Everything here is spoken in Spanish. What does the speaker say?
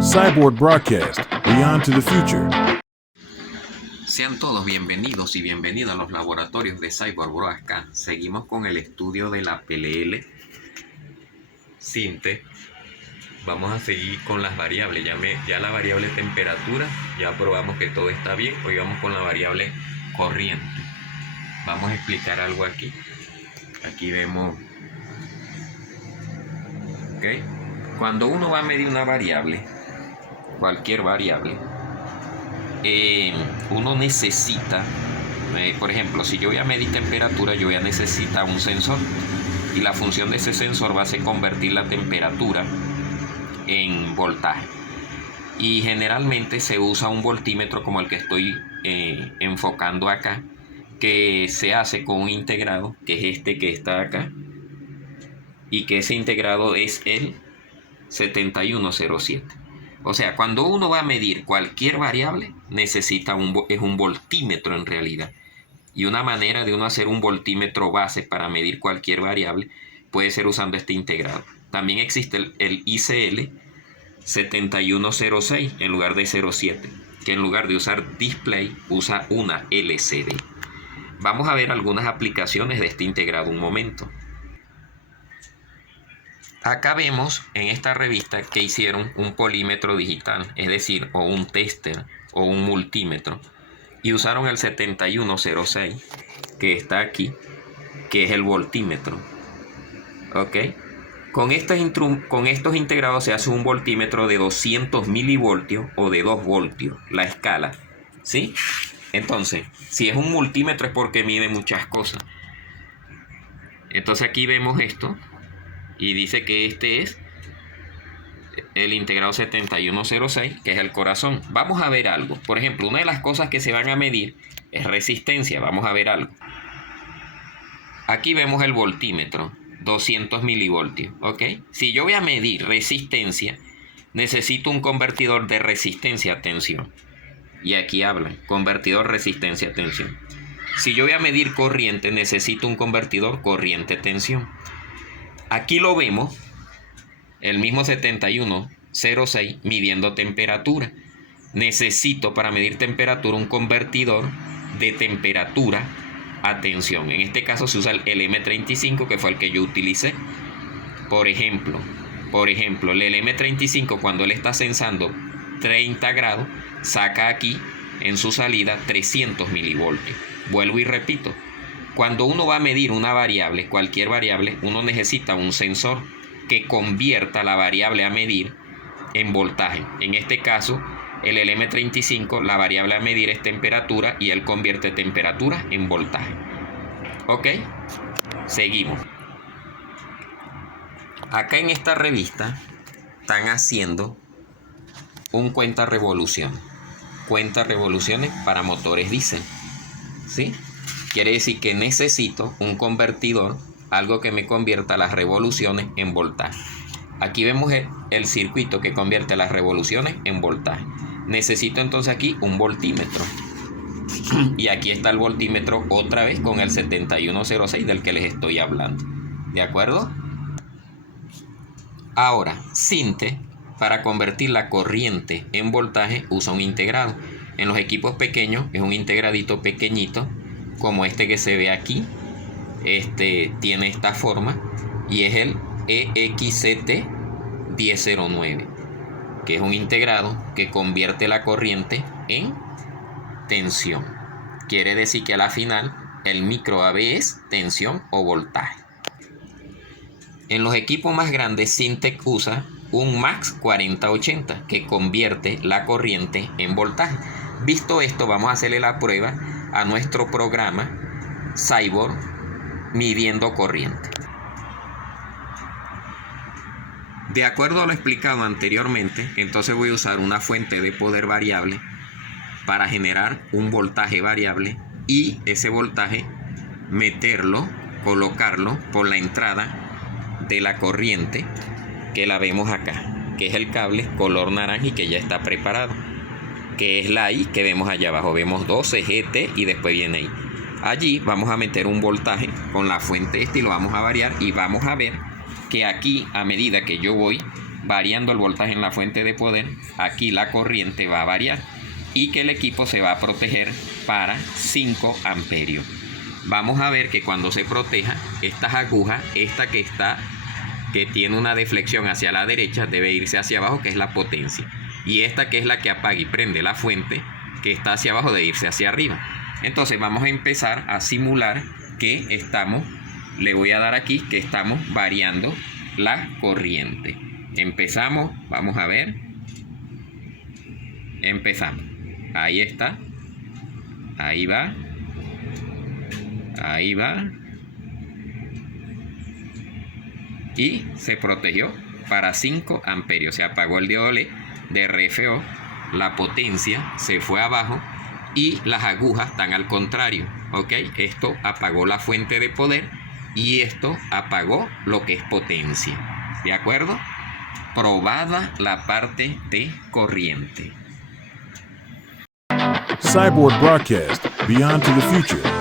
Cyborg Broadcast, Beyond to the Future. Sean todos bienvenidos y bienvenidos a los laboratorios de Cyborg Broadcast. Seguimos con el estudio de la PLL Sinte. Vamos a seguir con las variables. Ya la variable temperatura, ya probamos que todo está bien. Hoy vamos con la variable corriente. Vamos a explicar algo aquí. Aquí vemos, ¿ok? Cuando uno va a medir una variable, cualquier variable, uno necesita, por ejemplo, si yo voy a medir temperatura, yo voy a necesitar un sensor, y la función de ese sensor va a ser convertir la temperatura en voltaje, y generalmente se usa un voltímetro como el que estoy enfocando acá, que se hace con un integrado, que es este que está acá, y que ese integrado es el 7107. O sea, cuando uno va a medir cualquier variable, necesita es un voltímetro en realidad. Y una manera de uno hacer un voltímetro base para medir cualquier variable puede ser usando este integrado. También existe el ICL 7106 en lugar de 07, que en lugar de usar display usa una LCD. Vamos a ver algunas aplicaciones de este integrado un momento. Acá vemos en esta revista que hicieron un polímetro digital, es decir, o un tester o un multímetro, y usaron el 7106 que está aquí, que es el voltímetro. ¿Ok? Con estos integrados se hace un voltímetro de 200 milivoltios o de 2 voltios, la escala, ¿sí? Entonces, si es un multímetro es porque mide muchas cosas. Entonces aquí vemos esto. Y dice que este es el integrado 7106, que es el corazón. Vamos a ver algo. Por ejemplo, una de las cosas que se van a medir es resistencia. Vamos a ver algo. Aquí vemos el voltímetro, 200 milivoltios. ¿Ok? Si yo voy a medir resistencia, necesito un convertidor de resistencia a tensión. Y aquí hablan, convertidor resistencia a tensión. Si yo voy a medir corriente, necesito un convertidor corriente-tensión. Aquí lo vemos, el mismo 7106 midiendo temperatura. Necesito para medir temperatura un convertidor de temperatura a tensión. En este caso se usa el LM35, que fue el que yo utilicé. Por ejemplo, el LM35, cuando él está sensando 30 grados, saca aquí en su salida 300 milivoltios. Vuelvo y repito. Cuando uno va a medir una variable, cualquier variable, uno necesita un sensor que convierta la variable a medir en voltaje. En este caso, el LM35, la variable a medir es temperatura y él convierte temperatura en voltaje. ¿Ok? Seguimos. Acá en esta revista están haciendo un cuenta revoluciones para motores diésel. ¿Sí? Quiere decir que necesito un convertidor, algo que me convierta las revoluciones en voltaje. Aquí vemos el circuito que convierte las revoluciones en voltaje. Necesito entonces aquí un voltímetro. Y aquí está el voltímetro otra vez con el 7106 del que les estoy hablando. ¿De acuerdo? Ahora, Sinte, para convertir la corriente en voltaje, usa un integrado. En los equipos pequeños es un integradito pequeñito, como este que se ve aquí. Tiene esta forma y es el EXCT 1009, que es un integrado que convierte la corriente en tensión. Quiere decir que a la final el micro AB es tensión o voltaje. En los equipos más grandes, Syntec usa un MAX 4080 que convierte la corriente en voltaje. Visto esto, vamos a hacerle la prueba a nuestro programa Cyborg midiendo corriente. De acuerdo a lo explicado anteriormente, entonces voy a usar una fuente de poder variable para generar un voltaje variable y ese voltaje colocarlo por la entrada de la corriente que la vemos acá, que es el cable color naranja y que ya está preparado, que es la I que vemos allá abajo. Vemos 12 GT y después viene I. Allí vamos a meter un voltaje con la fuente y lo vamos a variar y vamos a ver que aquí, a medida que yo voy variando el voltaje en la fuente de poder, aquí la corriente va a variar y que el equipo se va a proteger para 5 amperios. Vamos a ver que cuando se proteja, estas agujas, esta que tiene una deflexión hacia la derecha, debe irse hacia abajo, que es la potencia. Y esta que es la que apaga y prende la fuente, que está hacia abajo, debe irse hacia arriba. Entonces vamos a empezar a simular que le voy a dar aquí, que estamos variando la corriente. Empezamos, vamos a ver. Empezamos. Ahí está. Ahí va. Ahí va. Y se protegió para 5 amperios. Se apagó el diodo LED de RFO. La potencia se fue abajo y las agujas están al contrario. ¿Ok? Esto apagó la fuente de poder y esto apagó lo que es potencia. ¿De acuerdo? Probada la parte de corriente. Cyborg Broadcast, Beyond to the Future.